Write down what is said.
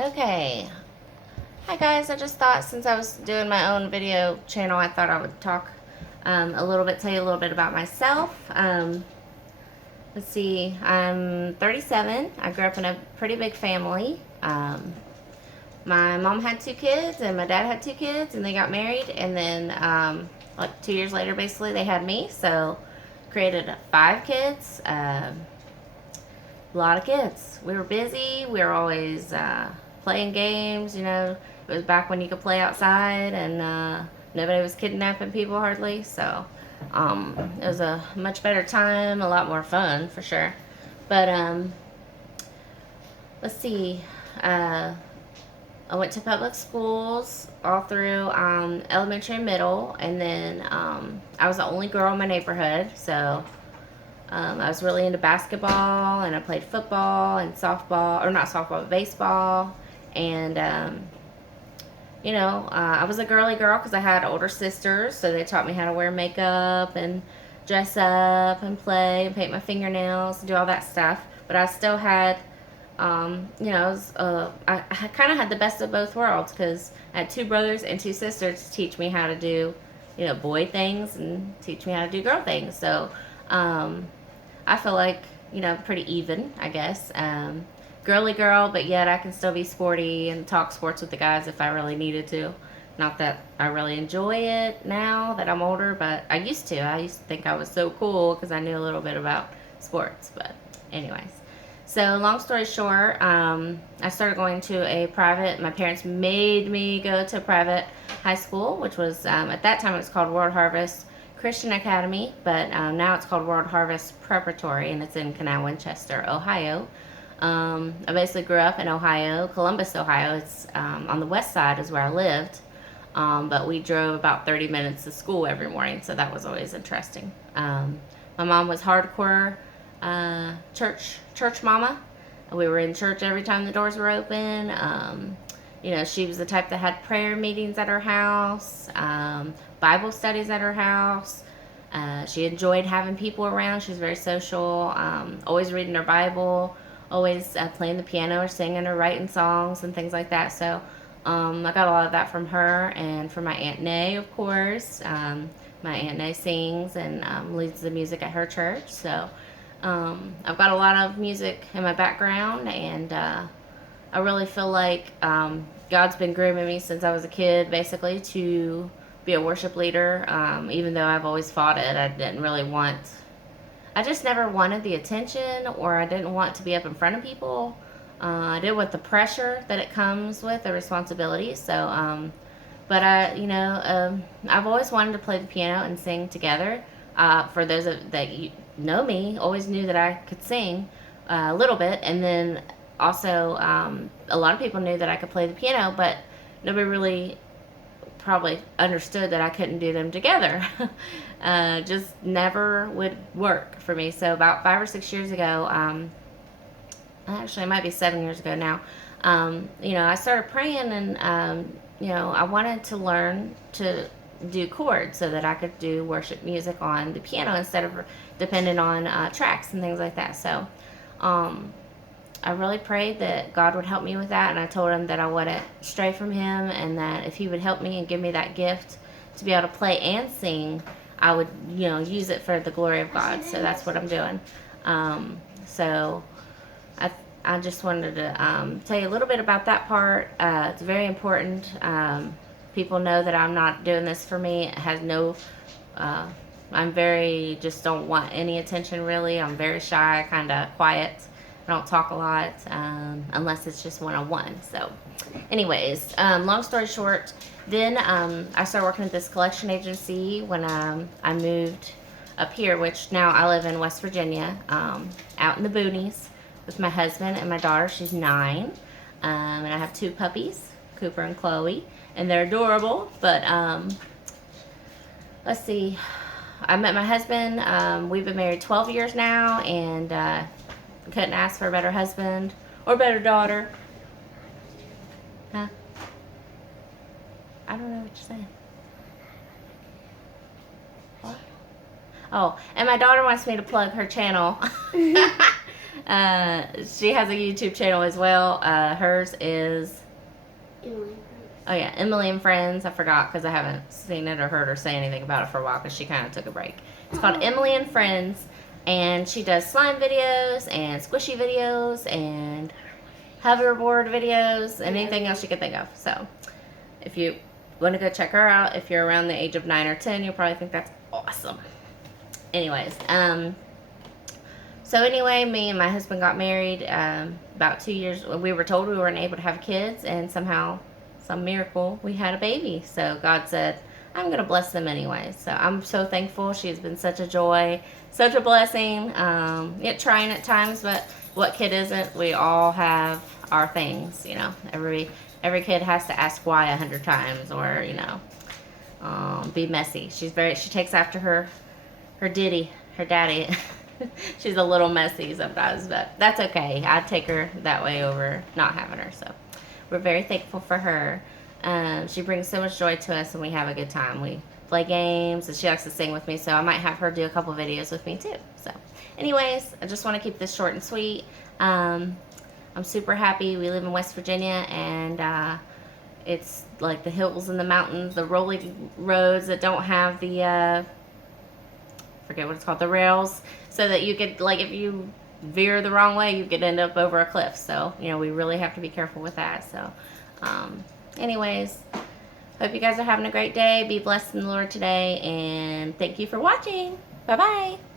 Okay. Hi guys, I just thought since I was doing my own video channel, I thought I would talk a little bit, tell you a little bit about myself. Let's see, I'm 37. I grew up in a pretty big family. My mom had 2 kids and my dad had 2 kids and they got married, and then like 2 years later basically they had me, so created 5 kids. A lot of kids. We were busy. We were always playing games. It was back when you could play outside and nobody was kidnapping people hardly. So it was a much better time, a lot more fun for sure. But let's see. I went to public schools all through elementary and middle, and then I was the only girl in my neighborhood, so I was really into basketball, and I played football and softball, or not softball, but baseball. And, I was a girly girl because I had older sisters, so they taught me how to wear makeup and dress up and play and paint my fingernails and do all that stuff. But I still had, I kind of had the best of both worlds because I had 2 brothers and 2 sisters to teach me how to do, boy things and teach me how to do girl things. So, I feel like, pretty even, I guess. Girly girl, but yet I can still be sporty and talk sports with the guys if I really needed to. Not that I really enjoy it now that I'm older, but I used to. I used to think I was so cool because I knew a little bit about sports. But anyways. So long story short, I started going to a private, my parents made me go to a private high school, which was, at that time it was called World Harvest Christian Academy, but now it's called World Harvest Preparatory, and it's in Canal Winchester, Ohio. I basically grew up in Ohio, Columbus, Ohio. It's on the west side is where I lived, but we drove about 30 minutes to school every morning, so that was always interesting. My mom was hardcore church mama. We were in church every time the doors were open. She was the type that had prayer meetings at her house, Bible studies at her house. She enjoyed having people around. She was very social, always reading her Bible, always playing the piano or singing or writing songs and things like that. So I got a lot of that from her and from my Aunt Nay, of course. My Aunt Nay sings and leads the music at her church. So I've got a lot of music in my background, and I really feel like God's been grooming me since I was a kid, basically, to be a worship leader. Even though I've always fought it, I just never wanted the attention, or I didn't want to be up in front of people. I didn't want the pressure that it comes with, the responsibility. So, but I've always wanted to play the piano and sing together. For those that know me, always knew that I could sing a little bit, and then also a lot of people knew that I could play the piano, but nobody really probably understood that I couldn't do them together. Just never would work for me. So about 5 or 6 years ago, actually it might be 7 years ago now, I started praying, and I wanted to learn to do chords so that I could do worship music on the piano instead of depending on tracks and things like that. So I really prayed that God would help me with that, and I told him that I wouldn't stray from him, and that if he would help me and give me that gift to be able to play and sing, I would, use it for the glory of God. So that's what I'm doing. So I just wanted to tell you a little bit about that part. It's very important. People know that I'm not doing this for me. It has no, I'm very, just don't want any attention really. I'm very shy, kind of quiet. I don't talk a lot unless it's just one-on-one. So anyways, long story short, then I started working at this collection agency when I moved up here, which now I live in West Virginia, out in the boonies with my husband and my daughter. She's 9, and I have 2 puppies, Cooper and Chloe, and they're adorable. But let's see, I met my husband. We've been married 12 years now, and couldn't ask for a better husband or better daughter. Huh? I don't know what you're saying. What? Oh, and my daughter wants me to plug her channel. She has a YouTube channel as well. Hers is, Emily. oh yeah, Emily and Friends. I forgot because I haven't seen it or heard her say anything about it for a while because she kind of took a break. It's called Emily and Friends, and she does slime videos and squishy videos and hoverboard videos and anything else you can think of. So if you want to go check her out, if you're around the age of 9 or 10, you'll probably think that's awesome. Anyways, so anyway, me and my husband got married about 2 years. We were told we weren't able to have kids, and somehow, some miracle, we had a baby. So God said, I'm going to bless them anyway. So I'm so thankful. She's been such a joy, such a blessing. Yet trying at times, but what kid isn't? We all have our things, you know. Every kid has to ask why 100 times, or you know, be messy. She takes after her daddy. She's a little messy sometimes, but that's okay. I'd take her that way over not having her. So we're very thankful for her. She brings so much joy to us, and we have a good time. We play games, and she likes to sing with me, so I might have her do a couple videos with me too. So anyways, I just want to keep this short and sweet. I'm super happy. We live in West Virginia, and it's like the hills and the mountains, the rolling roads that don't have the forget what it's called, the rails, so that you could, like, if you veer the wrong way, you could end up over a cliff. So you know, we really have to be careful with that. So anyways, hope you guys are having a great day. Be blessed in the Lord today, and thank you for watching. Bye bye.